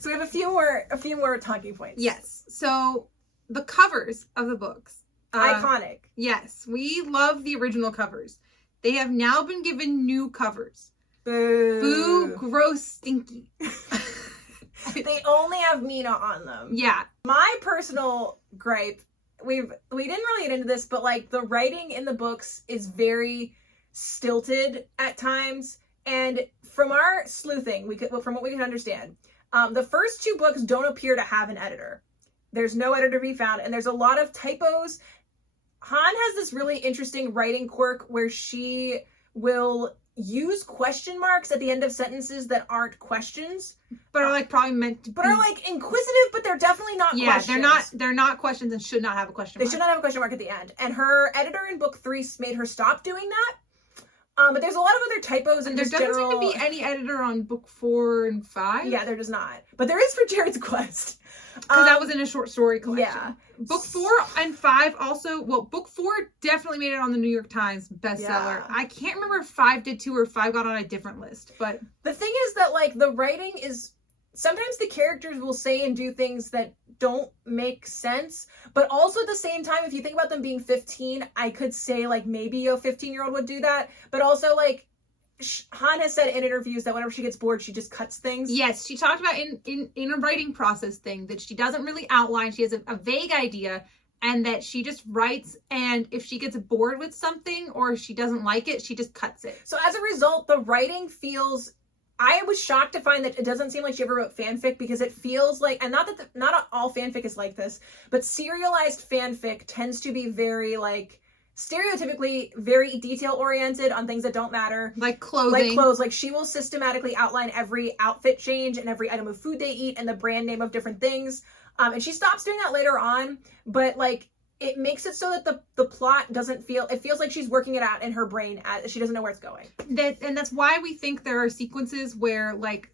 So we have a few more talking points. Yes. So the covers of the books. Iconic. Yes. We love the original covers. They have now been given new covers. Boo. Boo, gross, stinky. They only have Mina on them. Yeah. My personal gripe, we didn't really get into this, but like the writing in the books is very stilted at times. And from our sleuthing, from what we can understand, the first 2 books don't appear to have an editor. There's no editor to be found, and there's a lot of typos. Hahn has this really interesting writing quirk where she will use question marks at the end of sentences that aren't questions, but are like probably meant to be. But are like inquisitive, but they're definitely not questions. Yeah, they're not questions and should not have a question mark. They should not have a question mark at the end. And her editor in book 3 made her stop doing that. But there's a lot of other typos and there doesn't seem to be any editor on book 4 and 5. Yeah, there does not. But there is for Jared's Quest. Because that was in a short story collection. Yeah. Book 4 and 5 also, well, book 4 definitely made it on the New York Times bestseller. Yeah. I can't remember if 5 did too or 5 got on a different list, but... The thing is that, like, the writing is... Sometimes the characters will say and do things that don't make sense, but also at the same time, if you think about them being 15, I could say, like, maybe a 15-year-old would do that, but also, like, Hahn has said in interviews that whenever she gets bored, she just cuts things. Yes, she talked about in a writing process thing that she doesn't really outline. She has a vague idea, and that she just writes, and if she gets bored with something or she doesn't like it, she just cuts it. So as a result, the writing feels... I was shocked to find that it doesn't seem like she ever wrote fanfic, because it feels like, and not all fanfic is like this, but serialized fanfic tends to be very, like, stereotypically very detail oriented on things that don't matter. Like clothing. Like clothes. Like she will systematically outline every outfit change and every item of food they eat and the brand name of different things. And she stops doing that later on, but like it makes it so that the plot doesn't feel, it feels like she's working it out in her brain as she doesn't know where it's going. And that's why we think there are sequences where like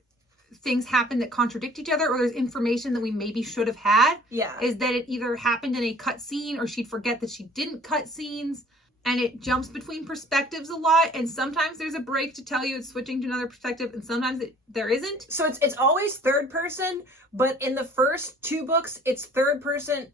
things happen that contradict each other, or there's information that we maybe should have had. Yeah. Is that it either happened in a cut scene or she'd forget that she didn't cut scenes, and it jumps between perspectives a lot, and sometimes there's a break to tell you it's switching to another perspective, and sometimes there isn't. So it's always third person, but in the first 2 books, it's third person.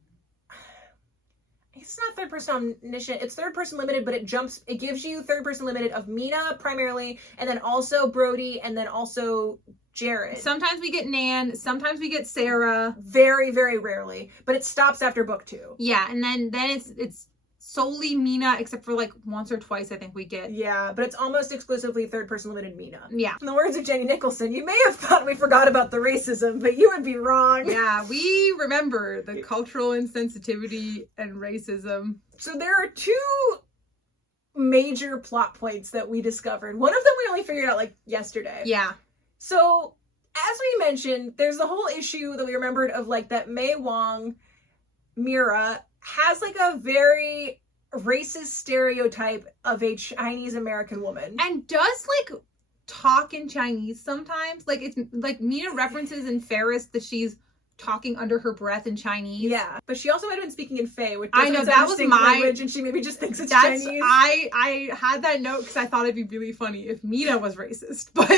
It's not third person omniscient, it's third person limited, but it gives you third person limited of Mina primarily, and then also Brody, and then also Jared. Sometimes we get Nan, sometimes we get Sarah. Very, very rarely, but it stops after book 2. Yeah, and then it's solely Mina, except for like once or twice I think we get. Yeah, but it's almost exclusively third person limited Mina. Yeah. In the words of Jenny Nicholson, you may have thought we forgot about the racism, but you would be wrong. Yeah, we remember the cultural insensitivity and racism. So there are 2 major plot points that we discovered. One of them we only figured out like yesterday. Yeah. So as we mentioned, there's the whole issue that we remembered of like that Mei Wong, Mira, has like a very racist stereotype of a Chinese American woman. And does like talk in Chinese sometimes. Like it's like Mina references in Ferris that she's talking under her breath in Chinese. Yeah. But she also might have been speaking in Fey, which I know that was my language, and she maybe just thinks it's Chinese. I had that note because I thought it'd be really funny if Mina was racist, but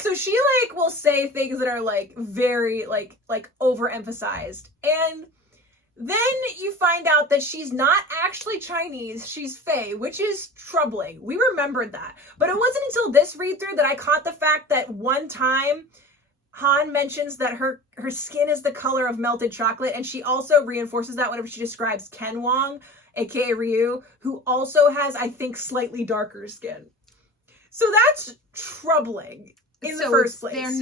so she like will say things that are like very like overemphasized, and then you find out that she's not actually Chinese, she's Fey, which is troubling. We remembered that. But it wasn't until this read-through that I caught the fact that one time Hahn mentions that her skin is the color of melted chocolate, and she also reinforces that whenever she describes Ken Wong, aka Ryu, who also has, I think, slightly darker skin. So that's troubling in the first place.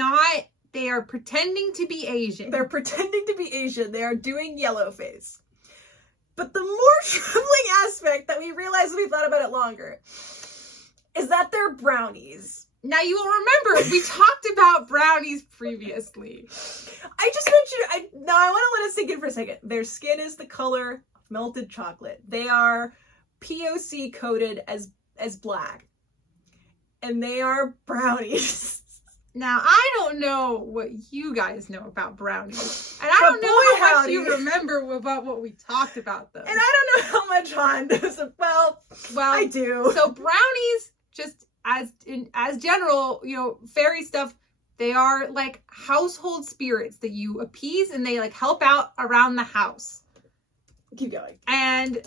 They are pretending to be Asian. They're pretending to be Asian. They are doing yellowface. But the more troubling aspect that we realized when we thought about it longer is that they're brownies. Now you will remember, we talked about brownies previously. I just mentioned, I want to let it sink in for a second. Their skin is the color of melted chocolate. They are POC coded as black. And they are brownies. Now, I don't know what you guys know about brownies. And I don't know how much you remember about what we talked about them. And I don't know how much Han does. Well, I do. So brownies, just as general, fairy stuff, They are like household spirits that you appease, and they like help out around the house. Keep going. And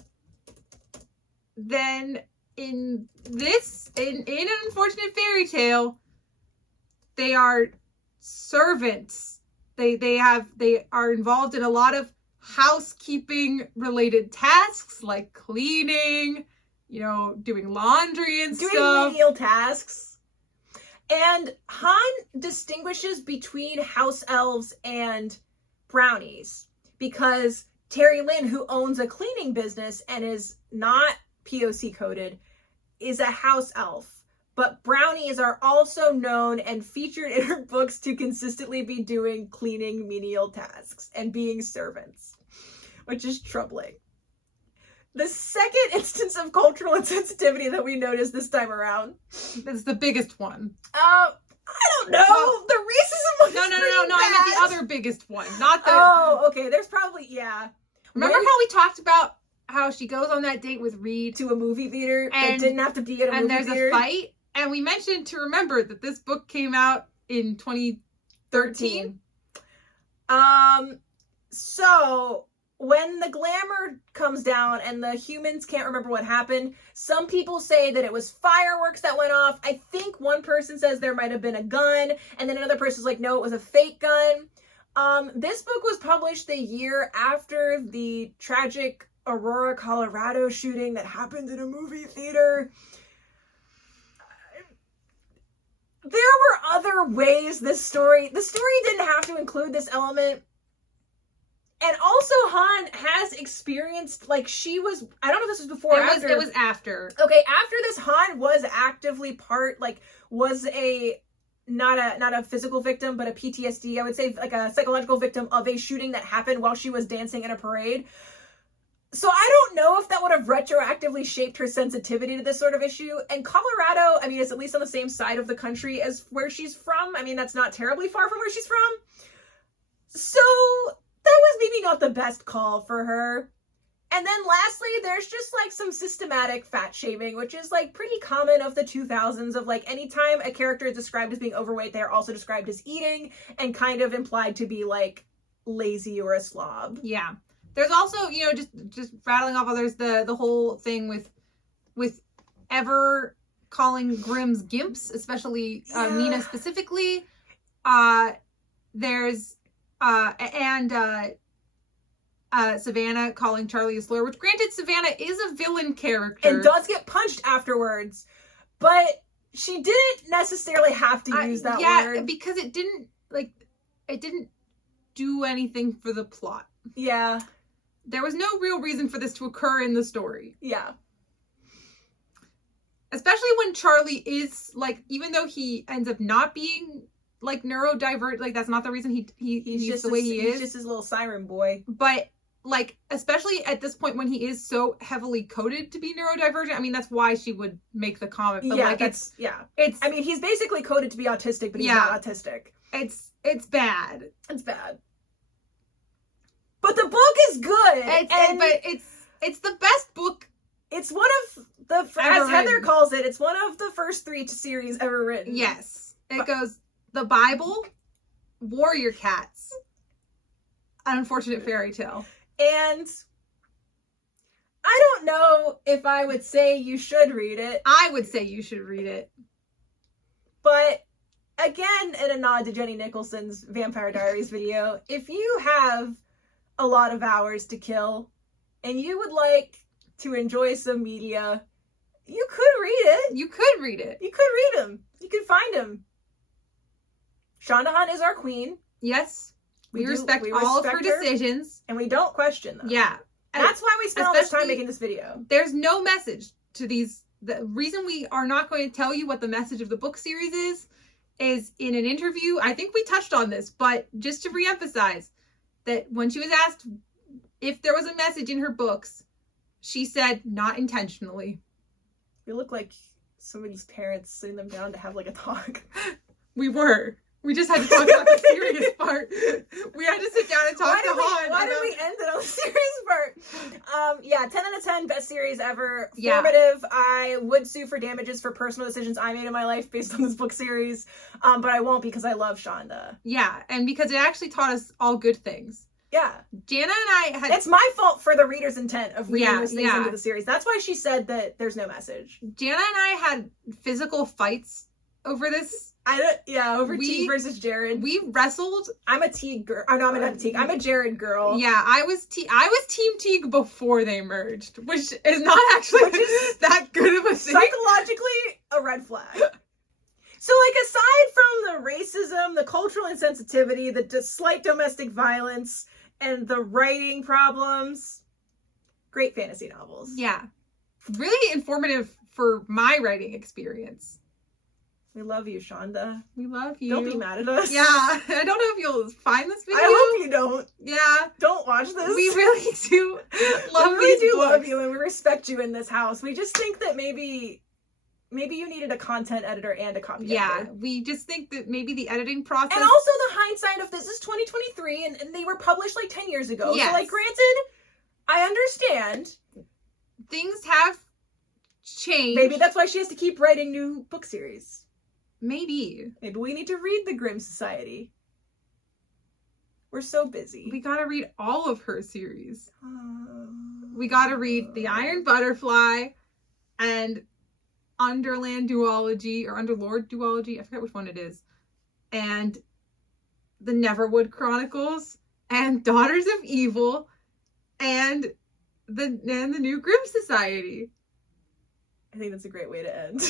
then in an Unfortunate Fairytale, they are servants. They are involved in a lot of housekeeping related tasks like cleaning, doing laundry and stuff. Doing menial tasks. And Hahn distinguishes between house elves and brownies because Terry Lynn, who owns a cleaning business and is not POC coded, is a house elf. But brownies are also known and featured in her books to consistently be doing cleaning menial tasks and being servants, which is troubling. The second instance of cultural insensitivity that we noticed this time around. That's the biggest one. I don't know. Well, the racism was No. pretty I meant the other biggest one, not the. Oh, okay. There's probably, yeah. Remember how we talked about how she goes on that date with Reed to a movie theater that didn't have to be at a movie theater? And there's a fight. And we mentioned to remember that this book came out in 2013. So when the glamour comes down and the humans can't remember what happened, some people say that it was fireworks that went off. I think one person says there might have been a gun, and then another person's like, no, it was a fake gun. This book was published the year after the tragic Aurora, Colorado shooting that happened in a movie theater. There were other ways the story didn't have to include this element. And also Hahn has experienced, like, she was, I don't know if this was before or after. It was after. Okay, after this, Hahn was actively was not a physical victim, but a PTSD, I would say, like a psychological victim of a shooting that happened while she was dancing in a parade. So I don't know if that would have retroactively shaped her sensitivity to this sort of issue. And Colorado, I mean, it's at least on the same side of the country as where she's from. I mean, that's not terribly far from where she's from. So that was maybe not the best call for her. And then lastly, there's just like some systematic fat shaming, which is like pretty common of the 2000s, of like anytime a character is described as being overweight, they're also described as eating and kind of implied to be like lazy or a slob. Yeah. There's also, just rattling off others, the whole thing with Ever calling Grimm's gimps, especially Mina specifically. There's Savannah calling Charlie a slur, which granted Savannah is a villain character. And does get punched afterwards. But she didn't necessarily have to use that word. Yeah, because it didn't do anything for the plot. Yeah. There was no real reason for this to occur in the story. Yeah. Especially when Charlie is, like, even though he ends up not being, like, neurodivergent, like, that's not the reason he's just the way he is. He's just his little siren boy. But, like, especially at this point when he is so heavily coded to be neurodivergent, I mean, that's why she would make the comment. But, yeah, like, it's, I mean, he's basically coded to be autistic, but he's not autistic. It's bad. It's bad. But the book is good. But it's the best book. It's one of the, as Heather calls it, it's one of the first 3 series ever written. Yes. It goes The Bible, Warrior Cats, Unfortunate Fairytale. And I don't know if I would say you should read it. I would say you should read it. But again, in a nod to Jenny Nicholson's Vampire Diaries video, if you have a lot of hours to kill and you would like to enjoy some media, you could read it. You could read it. You could read them. You could find them. Chanda Hahn is our queen. Yes. We respect all of her decisions. And we don't question them. Yeah. And that's why we spent all this time making this video. There's no message to these. The reason we are not going to tell you what the message of the book series is in an interview. I think we touched on this, but just to reemphasize that when she was asked if there was a message in her books, she said, not intentionally. We look like somebody's parents sitting them down to have like a talk. We were. We just had to talk about the serious part. We had to sit down and talk to Hahn. Why did we end it on the serious part? Yeah, 10 out of 10, best series. series ever. Yeah. Formative. I would sue for damages for personal decisions I made in my life based on this book series. But I won't because I love Chanda. Yeah, and because it actually taught us all good things. Yeah. Jana and I had... It's my fault for the reader's intent of reading Yeah, those things yeah. into the series. That's why she said that there's no message. Jana and I had physical fights over this. Over Teague versus Jared. We wrestled. I'm a Teague girl. Oh, no, I'm not a Teague. I'm a Jared girl. Yeah, I was Team Teague before they merged, which is not actually that good of a thing. Psychologically, a red flag. So, like, aside from the racism, the cultural insensitivity, the slight domestic violence, and the writing problems, great fantasy novels. Yeah. Really informative for my writing experience. We love you, Chanda. We love you. Don't be mad at us. Yeah. I don't know if you'll find this video. I hope you don't. Yeah. Don't watch this. We really do love we really these do books. love you, and we respect you in this house. We just think that maybe you needed a content editor and a copy editor. We just think that maybe the editing process... And also the hindsight of this is 2023, and they were published like 10 years ago. Yes. So, like, granted, I understand. Things have changed. Maybe that's why she has to keep writing new book series. Maybe we need to read the Grimm Society. We're so busy. we gotta read all of her series. We gotta read The Iron Butterfly and Underland Duology or Underlord Duology. I forget which one it is. And the Neverwood Chronicles and Daughters of Evil and the new Grimm Society. I think that's a great way to end.